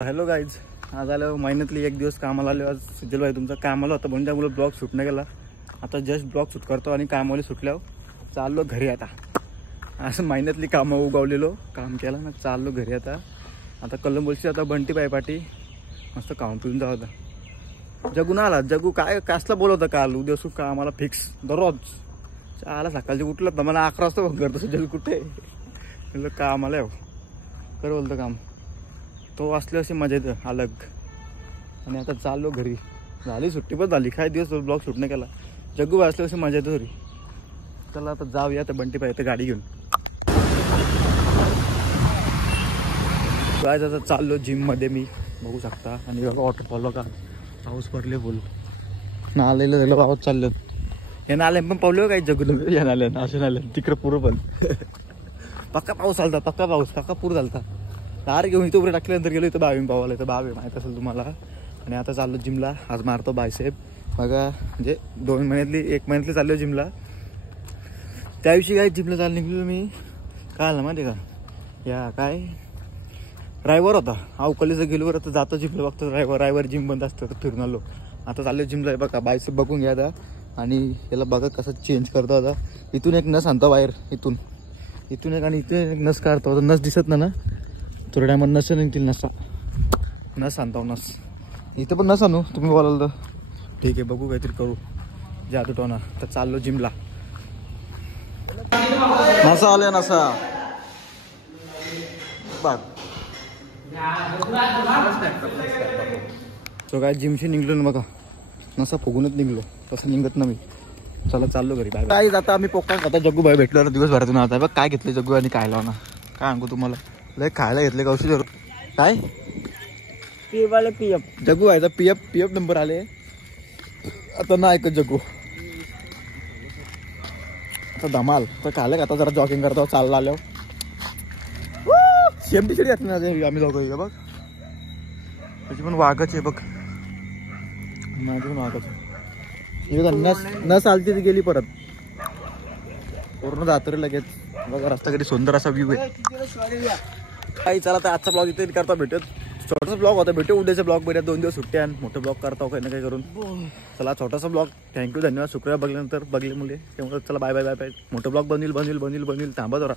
Hello guys, आज आलो महिन्यातली एक दिवस कामाला आलो. आज सुजल भाई तुमचा कामाला होता म्हणून त्यामुळे ब्लॉग शूट नाही केला. आता जस्ट ब्लॉग शूट करतो आणि कामाला सुटल्यावर चाललो घरी. आता असं महिन्यातली कामं उगवलेलो काम केलं ना, चाललो घरी. आता कलंबोलची आता बंटी पायपाटी मस्त काम पिऊन जाऊ. होता जगू ना आला. जगू काय कासला बोलवतं काल उद्या सु का आम्हाला फिक्स दररोज चाला. सकाळची उठलं तर मला 11 वाजता फोन करतो सुजल कुठे म्हणलं कामाला येऊ कर बोलतं काम. तो असले अशी मजा येतं अलग. आणि आता चाललो घरी. झाली सुट्टी पण झाली, काय दिवस ब्लॉग शूट नाही केला. जग्गू असले अशी मजा येतं घरी. चला आता जाऊया. तर बंटी पाहिजे गाडी घेऊन काय. आता चाललो जिममध्ये मी, बघू शकता. आणि वॉटरफॉल बघा, पाऊस पडले फुल. नालेलं झालं पाऊस चाललं. हे नाले पण पावले काही जगू या नाल्यान असे नाल्या तिकडं पुरं पण पक्का पाऊस चालता. पक्का पूर झालता. दार घेऊन इथं उभे टाकल्यानंतर गेलो इथं बावी पावाला. इथं बावे माहीत असेल तुम्हाला. आणि आता चाललो जिमला. आज मारतो बायसेप बघा. म्हणजे 1 महिन्यातली चाललो जिमला. त्या दिवशी काय जिमला चालू निघलो मी. काय आलं माहिती का, या काय ड्रायव्हर होता अवकलीचं गेलो. आता जातो जिमला, बघतो ड्रायव्हर जिम बंद असतं तर फिरून आलो. आता चाललो जिमला. बघा बायसेप बघून घ्या आता. आणि याला बघा कसं चेंज करतो. आता इथून एक नस आणतो बाहेर, इथून एक आणि इथून एक नस काढतो. आता नस दिसत ना थोड्या टायमात नस निघतील. नस आणतो. नस इथं पण नस आणू तुम्ही बोलाल तर ठीक आहे. बघू काहीतरी करू जादू टोना. तर चाललो जिमला. नसा आल्या नसा बघ. तो काय जिमशी निघलो ना बघा. नसा फुगूनच निघलो, तसं निघत ना मी. चला चाललो घरी. बाय काय. आता आम्ही पोका आता जग्गू भाई भेटलो दिवसभरातून. आता बघ काय घेतलं जग्गू आणि काय लावणार काय सांगू तुम्हाला. लय खायला घेतले कौशल काय पीएफ जग्गू व्हायचा. पीएफ नंबर आले. आता ना ऐकत जग्गू आता धमाल. तर खायला आता जरा जॉगिंग करतो चालला आल्यावर. सेम टी शर्ट घातली ना आम्ही जाऊ बघ. त्याची पण वाघच आहे बघ. माझी पण वाघच आहे. नस आलती ती गेली परत पूर्ण जातरे लगेच. बघा रस्ता कधी सुंदर असा व्ह्यू आहे. काही चला तर आजचा ब्लॉग इथे करता भेटत. छोटासा ब्लॉग होता. भेटू उद्याच्या ब्लॉग मध्ये. 2 दिवस सुट्ट्या आणि मोठं ब्लॉग करता काही ना काही करून. चला छोटासा ब्लॉग. थँक्यू धन्यवाद. शुक्रवार बघल्यानंतर बघले मुले त्यामुळे चला बाय बाय बाय बाय. मोठं ब्लॉग बनविल थांबा जरा.